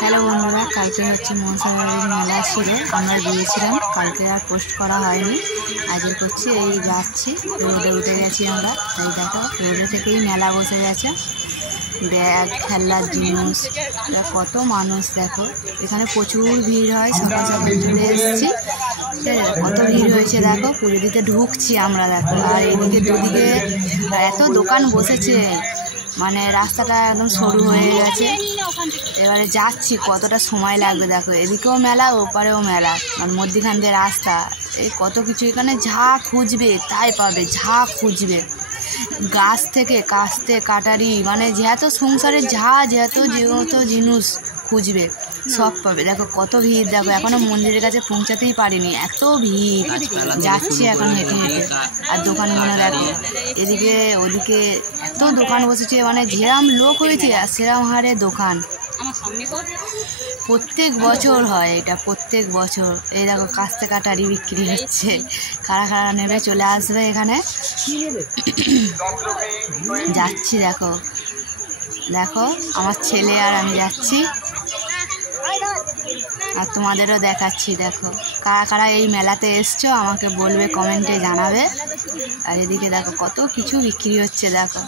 Hello বন্ধুরা, কালকে হচ্ছে মনসাবাড়ির মেলা ছিল, আমরা গিয়েছিলাম। কালকে আর পোস্ট করা হয়নি, আজকে করছি। এই যাচ্ছি, রোডে উঠে গেছি আমরা। তাই দেখো, রোডে থেকেই মেলা বসে গেছে। ব্যাগ, খেলনার জিনিস, কত মানুষ দেখো। এখানে প্রচুর ভিড় হয়, সকাল সকাল চলে এসেছি। কত ভিড় হয়েছে দেখো, পুজো দিতে ঢুকছি আমরা দেখো। আর এদিকে দুদিকে এত দোকান বসেছে, মানে রাস্তাটা একদম সরু হয়ে গেছে। এবারে যাচ্ছি, কতটা সময় লাগবে দেখো। এদিকেও মেলা, ওপারেও মেলা, আর মধ্যখান দিয়ে রাস্তা। এই কত কিছু, এখানে যা খুঁজবে তাই পাবে, যা খুঁজবে। গাছ থেকে কাস্তে কাটারি, মানে যত সংসারে যত জিনিস খুঁজবে সব পাবে। দেখো কত ভিড় দেখো, এখনো মন্দিরের কাছে পৌঁছাতেই পারিনি, এত ভিড়। যাচ্ছি এখন হেঁটে হেঁটে। আর দোকানগুলো দেখো, এদিকে ওদিকে এত দোকান বসেছে, মানে যেরম লোক হয়েছে আর সেরম হারে দোকান। প্রত্যেক বছর হয় এটা, প্রত্যেক বছর। এই দেখো কাস্তে কাটারি বিক্রি হচ্ছে, কারা নেবে চলে আসবে এখানে। যাচ্ছি দেখো দেখো, আমার ছেলে আর আমি যাচ্ছি, আর তোমাদেরও দেখাচ্ছি। দেখো কারা এই মেলাতে এসছো আমাকে বলবে, কমেন্টে জানাবে। আর এদিকে দেখো কত কিছু বিক্রি হচ্ছে দেখো।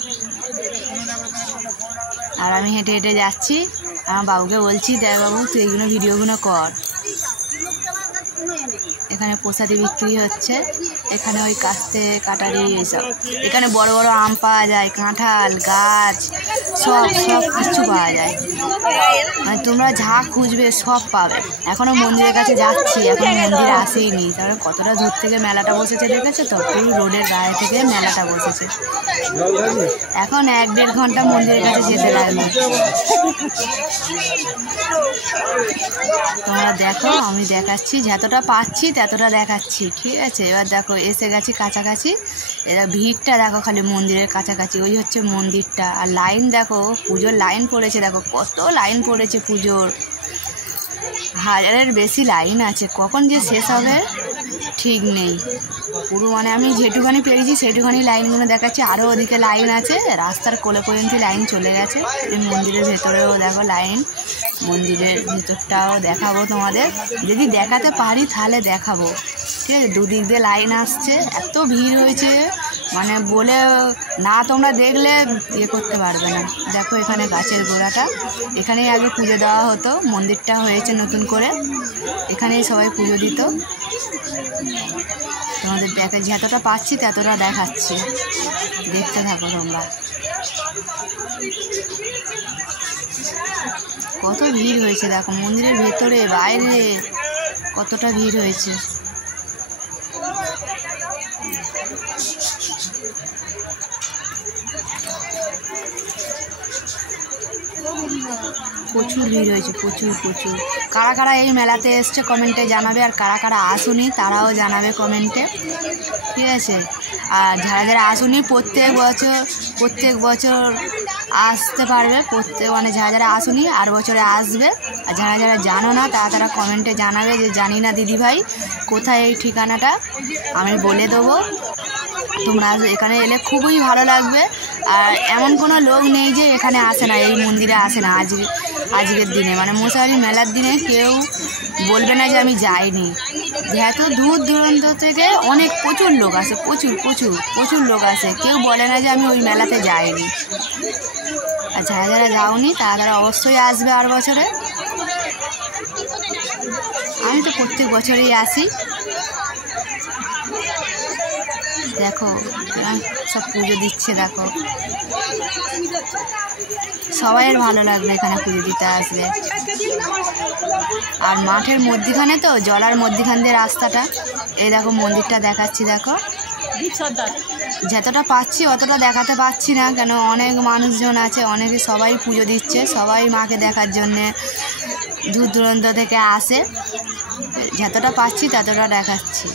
আর আমি হেঁটে হেঁটে যাচ্ছি, আমার বাবুকে বলছি, দেখ বাবু তুই এইগুলো ভিডিওগুলো কর। এখানে প্রসাদি বিক্রি হচ্ছে, এখানে ওই কাস্তে কাটারি এইসব। এখানে বড় বড় আম পাওয়া যায়, কাঁঠাল গাছ, সব কিছু পাওয়া যায়। মানে তোমরা যা খুঁজবে সব পাবে। এখনও মন্দিরের কাছে যাচ্ছি, এখনো মন্দিরে আসেইনি। তাহলে কতটা দূর থেকে মেলাটা বসেছে দেখেছো তো, পুরো রোডের গায়ে থেকে মেলাটা বসেছে। এখন 1-1.5 ঘন্টা মন্দিরের কাছে যেতে লাগবে। তোমরা দেখো, আমি দেখাচ্ছি, যতটা পাচ্ছি ততটা দেখাচ্ছি, ঠিক আছে। এবার দেখো এসে গেছি কাছাকাছি। এরা ভিড়টা দেখো খালি মন্দিরের কাছাকাছি, ওই হচ্ছে মন্দিরটা। আর লাইন দেখো, পুজোর লাইন পড়েছে দেখো, কত লাইন পড়েছে পুজোর। 1000-এর বেশি লাইন আছে, কখন যে শেষ হবে ঠিক নেই। পুরো মানে আমি যেটুখানি পেরেছি সেটুখানি লাইনগুলো দেখাচ্ছি। আরও ওদিকে লাইন আছে, রাস্তার কোলে পর্যন্ত লাইন চলে গেছে। এই মন্দিরের ভেতরেও দেখো লাইন, মন্দিরের ভিতরটাও দেখাবো তোমাদের, যদি দেখাতে পারি তাহলে দেখাবো, ঠিক আছে। দুদিক দিয়ে লাইন আসছে, এত ভিড় হয়েছে, মানে বলে না তোমরা দেখলে করতে পারবে না। দেখো এখানে গাছের গোড়াটা, এখানেই আগে পুজো দেওয়া হতো, মন্দিরটা হয়েছে নতুন করে, এখানেই সবাই পুজো দিত। তোমাদের দেখে যতটা পাচ্ছি ততটা দেখাচ্ছি, দেখতে থাকো তোমরা। কত ভিড় হয়েছে দেখো, মন্দিরের ভেতরে বাইরে কতটা ভিড় হয়েছে। প্রচুর ভিড় হয়েছে, প্রচুর। কারা এই মেলাতে এসছে কমেন্টে জানাবে, আর কারা আসুনি তারাও জানাবে কমেন্টে, ঠিক আছে। আর যারা আসুনি প্রত্যেক বছর আসতে পারবে, মানে যারা আসুনি আর বছরে আসবে। আর যারা জানো না তারা কমেন্টে জানাবে যে জানি না দিদিভাই কোথায় এই ঠিকানাটা, আমি বলে দেবো। তোমরা এখানে এলে খুবই ভালো লাগবে। আর এমন কোনো লোক নেই যে এখানে আসে না, এই মন্দিরে আসে না। আজকের দিনে মানে মশারি মেলার দিনে কেউ বলবে না যে আমি যাইনি। যেহেতু দূর দূরান্ত থেকে প্রচুর লোক আসে, প্রচুর লোক আসে, কেউ বলে না যে আমি ওই মেলাতে যাইনি। আর যারা যাওনি তারা অবশ্যই আসবে আর বছরে। আমি তো প্রত্যেক বছরেই আসি। দেখো সব পুজো দিচ্ছে, দেখো সবাইয়ের ভালো লাগবে এখানে পুজো দিতে আসবে। আর মাঠের মধ্যিখানে তো, জলার মধ্যিখান দিয়ে রাস্তাটা, এই দেখো মন্দিরটা দেখাচ্ছি। দেখো যতটা পাচ্ছি অতটা দেখাতে পারছি না, কেন অনেক মানুষজন আছে, সবাই পুজো দিচ্ছে, সবাই মাকে দেখার জন্যে দূর দূরান্ত থেকে আসে। যতটা পাচ্ছি ততটা দেখাচ্ছি।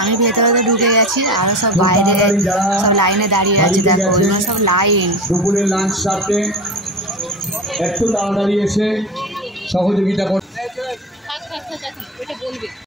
আমি ভেতরে ঢুকে গেছি, আরো সব বাইরে সব লাইনে দাঁড়িয়ে আছে। দেখো ওইগুলো সব লাইন। দুপুরের লাঞ্চ সারতে একটু তাড়াতাড়ি এসে সহযোগিতা করতে। দেখো ওইটা বলবে।